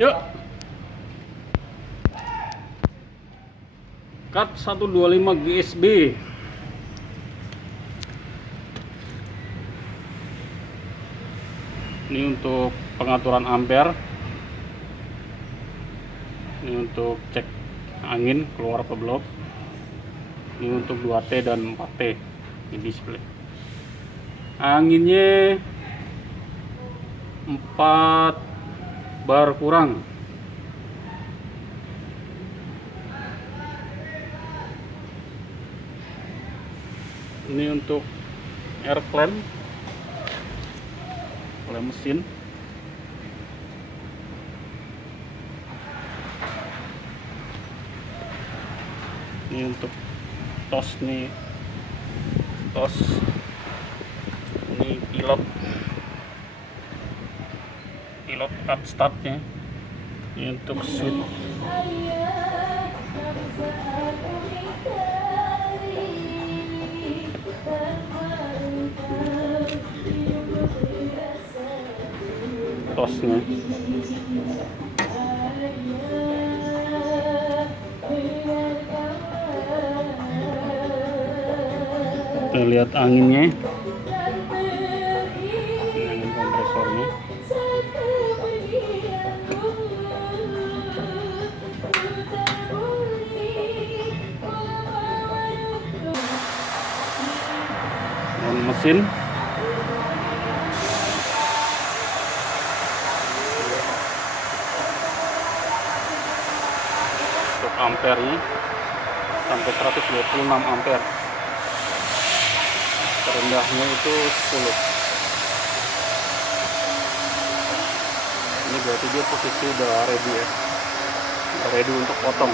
Yuk. Cut 125 GSB. Ini untuk pengaturan ampere. Ini untuk cek angin keluar ke blok. Ini untuk 2T dan 4T di display. Anginnya 4 bar kurang. Ini untuk air clamp oleh mesin. Ini untuk tos nih, tos ini pilot cut startnya. Ini untuk switch. Tosnya. Kita lihat anginnya. Ini angin kompresornya. Dan mesin. Untuk ampernya sampai 126 ampere. Terendahnya itu 10. Ini berarti dia posisi udah ready ya. Udah ready untuk potong.